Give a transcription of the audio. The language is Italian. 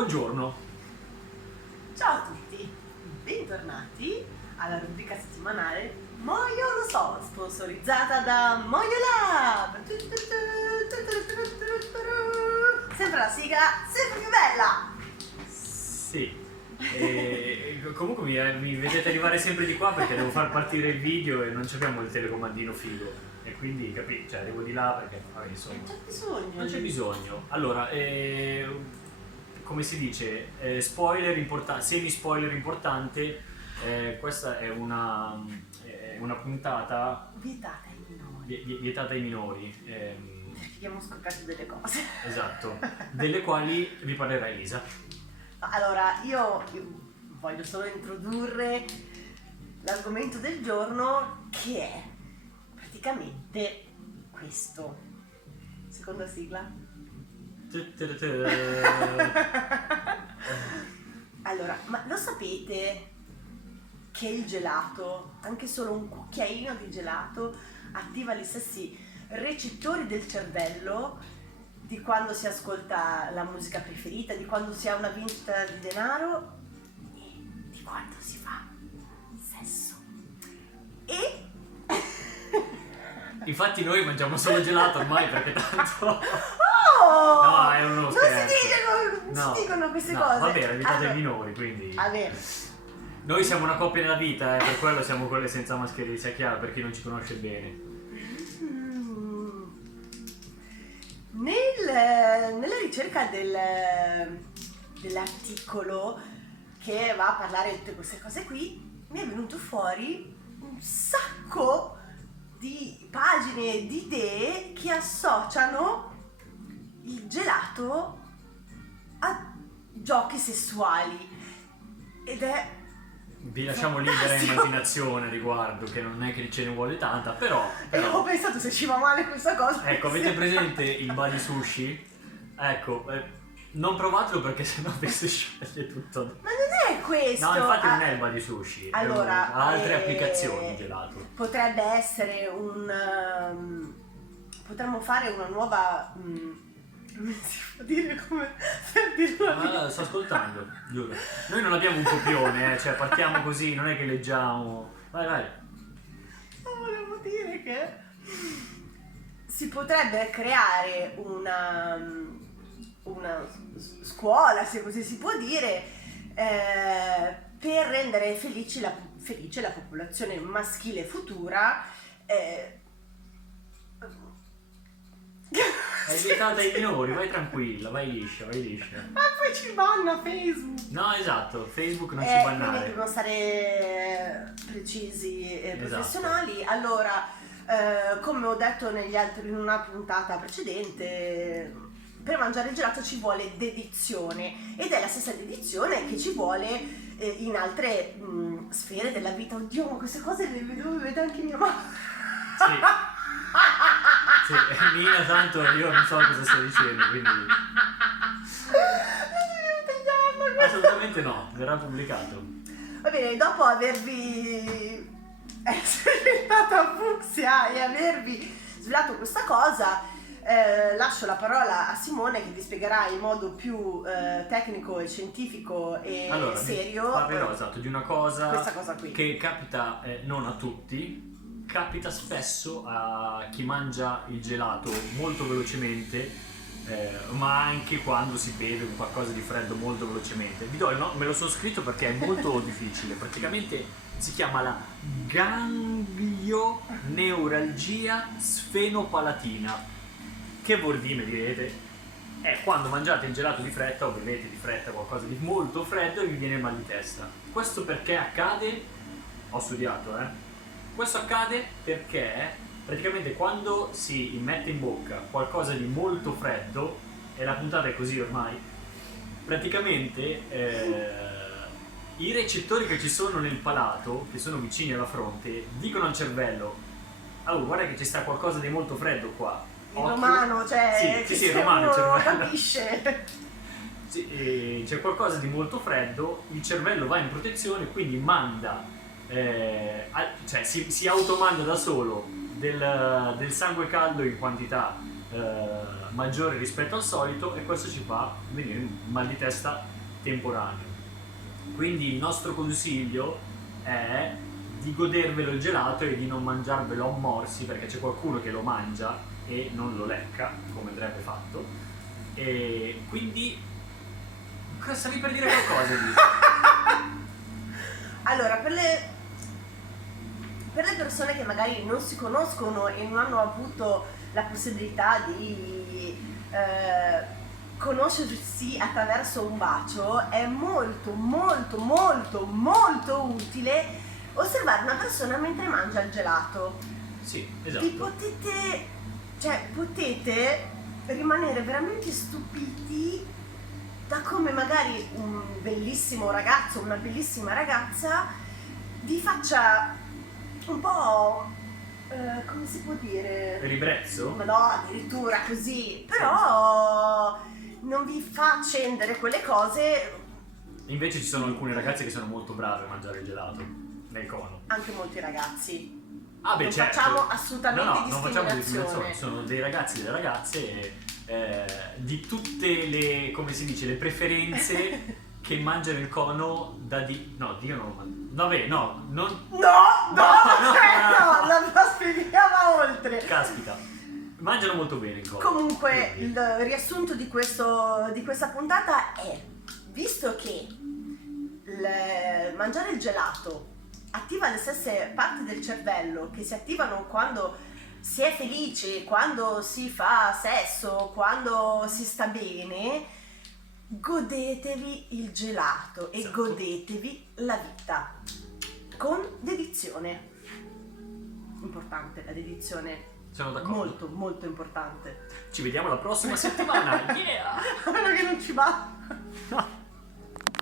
Buongiorno. Ciao a tutti, bentornati alla rubrica settimanale Moio lo so, sponsorizzata da Moio Lab. Sempre la sigla, sempre più bella. Sì. Comunque mi vedete arrivare sempre di qua perché devo far partire il video e non abbiamo il telecomandino figo. E quindi cioè arrivo di là perché insomma. Non c'è bisogno. Non c'è bisogno. Allora, come si dice, semi-spoiler importante, questa è una puntata Vietata ai minori. vietata ai minori. Perché abbiamo scoperto delle cose. Esatto, delle quali vi parlerà Elisa. Allora, io voglio solo introdurre l'argomento del giorno, che è praticamente questo. Seconda sigla. Allora, ma lo sapete che il gelato, anche solo un cucchiaino di gelato, attiva gli stessi recettori del cervello di quando si ascolta la musica preferita, di quando si ha una vincita di denaro e di quando si fa sesso. E Infatti noi mangiamo solo gelato ormai perché tanto... oh! No, è uno scherzo. Non si dicono queste no, cose. Vabbè, è vietata ai Allora, minori, quindi... Vabbè. Noi siamo una coppia nella vita, per quello siamo quelle senza mascherine, sia chiaro, per chi non ci conosce bene. Nella ricerca dell'articolo che va a parlare di tutte queste cose qui, mi è venuto fuori un sacco di pagine, di idee che associano il gelato a giochi sessuali, ed è Vi lasciamo libera fantastico. immaginazione a riguardo, che non è che ce ne vuole tanta, però... E ho pensato, se ci va male questa cosa. Ecco, avete presente il body sushi? Ecco, non provatelo perché sennò vi si scioglie tutto. Ma non è questo. No, infatti non è il body sushi, Allora, ha altre applicazioni il gelato. Potrebbe essere potremmo fare una nuova... come si può dire, come per dirlo Ma sto ascoltando, giuro. Noi non abbiamo un copione, cioè partiamo così, non è che leggiamo. Vai. volevo dire che si potrebbe creare una scuola, se così si può dire, per rendere felice la popolazione maschile futura. È vietata ai minori, vai tranquilla, vai liscia. Ma poi ci vanno Facebook. No, esatto, Facebook non ci Quindi bannare. dobbiamo stare precisi e Esatto. professionali. Allora, come ho detto in una puntata precedente, per mangiare il gelato ci vuole dedizione, ed è la stessa dedizione che ci vuole in altre sfere della vita. Oddio, ma queste cose le vede anche mia mamma. Sì, Mina, tanto io non so cosa stai dicendo, quindi... Assolutamente no, verrà pubblicato. Va bene, dopo avervi diventata fucsia e avervi svelato questa cosa, lascio la parola a Simone, che vi spiegherà in modo più tecnico e scientifico e Allora, serio parlerò esatto di una cosa, questa cosa qui. che capita non a tutti, capita spesso a chi mangia il gelato molto velocemente, ma anche quando si beve qualcosa di freddo molto velocemente. Vi do me lo sono scritto perché è molto difficile. Praticamente si chiama la ganglioneuralgia sfenopalatina. Che vuol dire, mi direte? È quando mangiate il gelato di fretta o bevete di fretta qualcosa di molto freddo e vi viene il mal di testa. Questo perché accade? Ho studiato, Questo accade perché praticamente quando si immette in bocca qualcosa di molto freddo, e la puntata è così ormai, praticamente i recettori che ci sono nel palato, che sono vicini alla fronte, dicono al cervello: allora guarda che ci sta qualcosa di molto freddo qua. Il romano, cioè, sì, che il romano, il cervello. capisce. Sì, c'è qualcosa di molto freddo, il cervello va in protezione, quindi manda, cioè si automanda da solo del sangue caldo in quantità maggiore rispetto al solito e questo ci fa venire un mal di testa temporaneo. Quindi il nostro consiglio è di godervelo il gelato e di non mangiarvelo a morsi, perché c'è qualcuno che lo mangia e non lo lecca come andrebbe fatto. E quindi stavi per dire qualcosa di... Allora, per le persone che magari non si conoscono e non hanno avuto la possibilità di conoscersi attraverso un bacio, è molto molto molto molto utile osservare una persona mentre mangia il gelato. Sì, esatto. Vi potete rimanere veramente stupiti da come magari un bellissimo ragazzo, una bellissima ragazza vi faccia un po', come si può dire? Ribrezzo? Ma no, addirittura così, però non vi fa accendere quelle cose. Invece ci sono alcune ragazze che sono molto brave a mangiare il gelato nel cono. Anche molti ragazzi. Ah beh, Non certo. facciamo assolutamente no, non facciamo discriminazione. discriminazione, sono dei ragazzi e delle ragazze di tutte le, come si dice, le preferenze che mangiano il cono da no, Dio non lo mangia. Vabbè, no, non... No, no. la spieghiamo oltre. Caspita. Mangiano molto bene il cono. Comunque, Quindi, il riassunto di questa puntata è, visto che mangiare il gelato attiva le stesse parti del cervello che si attivano quando si è felici, quando si fa sesso, quando si sta bene, godetevi il gelato e esatto. godetevi la vita con dedizione. Importante la dedizione, sono d'accordo. molto molto importante. Ci vediamo la prossima settimana. Yeah! A meno che non ci va.